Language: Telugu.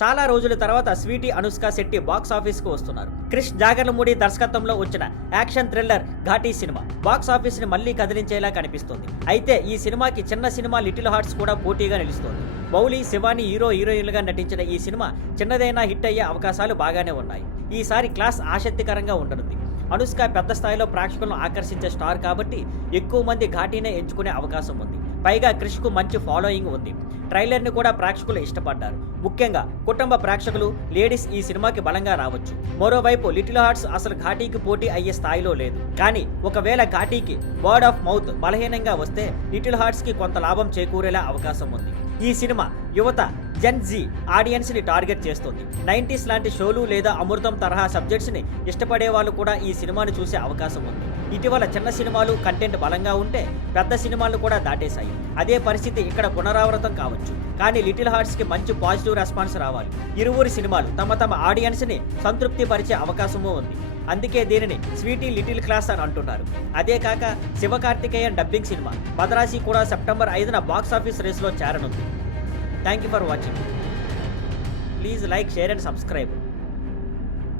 చాలా రోజుల తర్వాత sweetie Anushka Shetty box office కు వస్తున్నారు. క్రిష్ జాగర్లమూడి దర్శకత్వంలో వచ్చిన యాక్షన్ థ్రిల్లర్ ఘాటీ సినిమా బాక్స్ ఆఫీస్ ని మళ్లీ కదిలించేలా కనిపిస్తోంది. అయితే ఈ సినిమాకి చిన్న సినిమా లిటిల్ హార్ట్స్ కూడా పోటీగా నిలుస్తోంది. బౌలి, శివాని హీరోయిన్లుగా నటించిన ఈ సినిమా చిన్నదైనా హిట్ అయ్యే అవకాశాలు బాగానే ఉన్నాయి. ఈసారి క్లాస్ ఆసక్తికరంగా ఉండనుంది. అనుష్క పెద్ద స్థాయిలో ప్రేక్షకులను ఆకర్షించే స్టార్ కాబట్టి ఎక్కువ మంది ఘాటీనే ఎంచుకునే అవకాశం ఉంది. పైగా క్రిష్కు మంచి ఫాలోయింగ్ ఉంది. ట్రైలర్ని కూడా ప్రేక్షకులు ఇష్టపడ్డారు. ముఖ్యంగా కుటుంబ ప్రేక్షకులు, లేడీస్ ఈ సినిమాకి బలంగా రావచ్చు. మరోవైపు లిటిల్ హార్ట్స్ అసలు ఘాటీకి పోటీ అయ్యే స్థాయిలో లేదు. కానీ ఒకవేళ ఘాటీకి వర్డ్ ఆఫ్ మౌత్ బలహీనంగా వస్తే లిటిల్ హార్ట్స్ కి కొంత లాభం చేకూరేలా అవకాశం ఉంది. ఈ సినిమా యువత జెన్ జీ ఆడియన్స్ ని టార్గెట్ చేస్తుంది. 90s లాంటి షోలు లేదా అమృతం తరహా సబ్జెక్ట్స్ ని ఇష్టపడే వాళ్ళు కూడా ఈ సినిమాను చూసే అవకాశం ఉంది. ఇటీవల చిన్న సినిమాలు కంటెంట్ బలంగా ఉంటే పెద్ద సినిమాలు కూడా దాటేశాయి. అదే పరిస్థితి ఇక్కడ పునరావృతం కావచ్చు. కానీ లిటిల్ హార్ట్స్ కి మంచి పాజిటివ్ రెస్పాన్స్ రావాలి. ఇరువురి సినిమాలు తమ ఆడియన్స్ ని సంతృప్తి పరిచే అవకాశమూ ఉంది. అందుకే దీనిని స్వీటీ లిటిల్ క్లాస్ అని అంటున్నారు. అదే కాక శివకార్తికేయన్ డబ్బింగ్ సినిమా మద్రాసి కూడా సెప్టెంబర్ 5న బాక్స్ ఆఫీస్ రేస్లో చేరనుంది. Thank you for watching. Please like, share and subscribe.